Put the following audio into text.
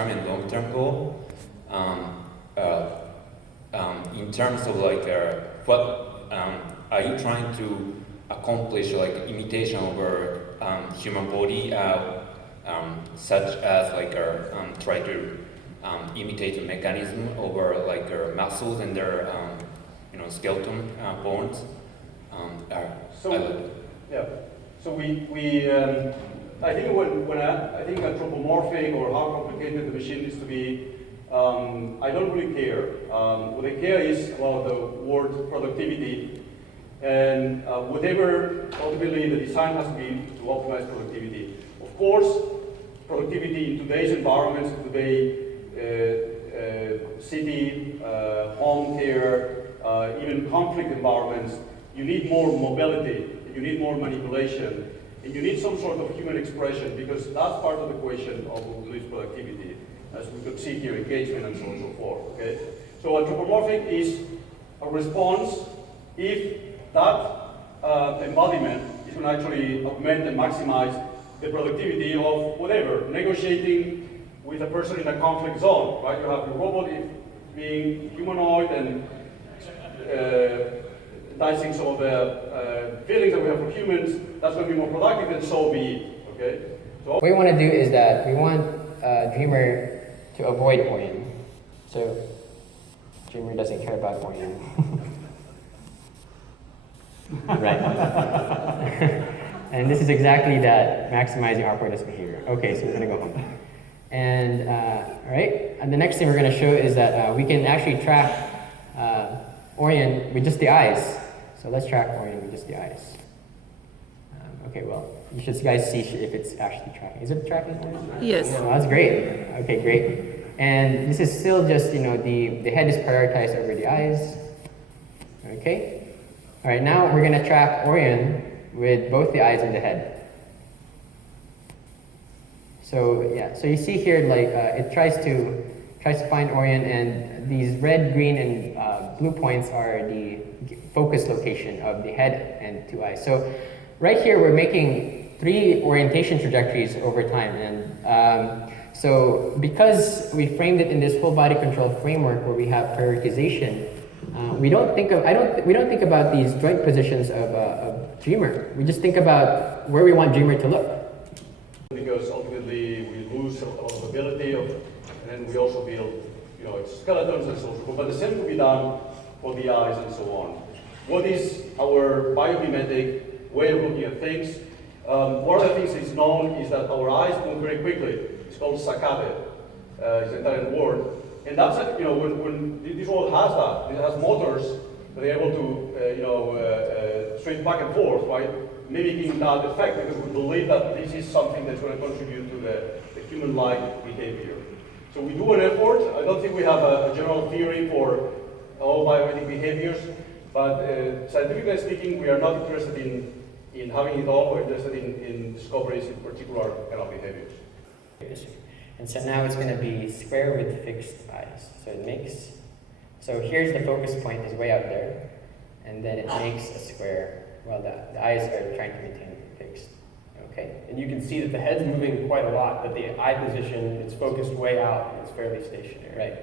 and long-term goal. In terms of like what are you trying to accomplish, like imitation over human body, such as like try to imitate a mechanism over like muscles and their skeleton bones. Yeah. So I think I think anthropomorphic or how complicated the machine needs to be, I don't really care. What I care is about the word productivity, and whatever ultimately the design has to be to optimize productivity. Of course, productivity in today's environments, today city, home care, even conflict environments, you need more mobility, you need more manipulation, and you need some sort of human expression, because that's part of the equation of productivity, as we could see here, engagement and so on and so forth. Okay? So anthropomorphic is a response if that embodiment is going to actually augment and maximize the productivity of whatever, negotiating with a person in a conflict zone, right? You have your robot being humanoid and dicing some of the feelings that we have for humans. That's going to be more productive, and so be it, okay? So what we want to do is that we want Dreamer to avoid Orion. So Dreamer doesn't care about Orion. Right. And this is exactly that, maximizing awkwardness behavior. Okay, so we're going to go home. And all right, and the next thing we're going to show is that we can actually track Orion with just the eyes. So let's track Orion with just the eyes. Okay, well, you should guys see if it's actually tracking. Is it tracking Orion? Yes. Oh, that's great. Okay, great. And this is still just, the head is prioritized over the eyes. Okay. All right, now we're going to track Orion with both the eyes and the head. So yeah, so you see here, like it tries to find Orion, and these red, green, and blue points are the focus location of the head and two eyes. So right here, we're making 3 orientation trajectories over time, and so because we framed it in this full body control framework where we have prioritization, we don't think about these joint positions of Dreamer. We just think about where we want Dreamer to look. Because ultimately we lose a lot of ability, and then we also build, skeletons and so forth. But the same could be done for the eyes and so on. What is our biomimetic way of looking at things? One of the things that's known is that our eyes move very quickly. It's called saccade. It's an Italian word. And that's, when this world has that, it has motors that are able to, swing back and forth, right? Mimicking that effect, because we believe that this is something that's going to contribute to the human-like behavior. So we do an effort. I don't think we have a general theory for all biomimetic behaviors, but scientifically speaking, we are not interested in having it all. We're interested in discoveries in particular kind of behaviors. And so now it's going to be square with fixed eyes. So it makes, so here's the focus point is way out there, and then it makes a square while the eyes are trying to maintain it fixed. Okay. And you can see that the head's moving quite a lot, but the eye position, it's focused way out and it's fairly stationary. Right.